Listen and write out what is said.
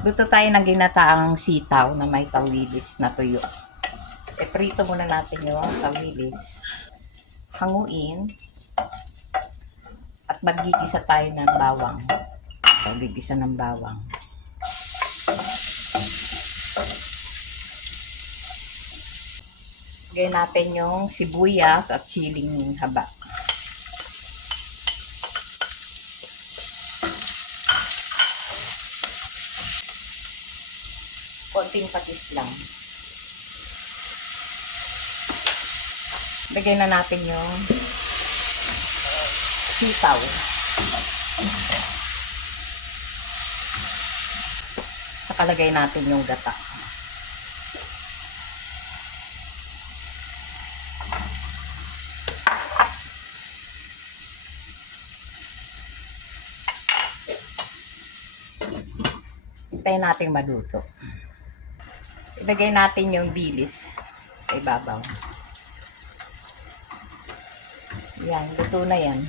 Luto tayo ng ginataang sitaw na may tawilis na tuyo. Prito muna natin yung tawilis. Hanguin. At magigisa tayo ng bawang. Magigisa ng bawang. Lagyan natin yung sibuyas at siling haba. Konting patis lang. Lagyan na natin yung sitaw. Saka lagay natin yung gata. Hintayin natin maluto. Ilagay natin yung dilis sa ibabaw. Yan, luto na yan.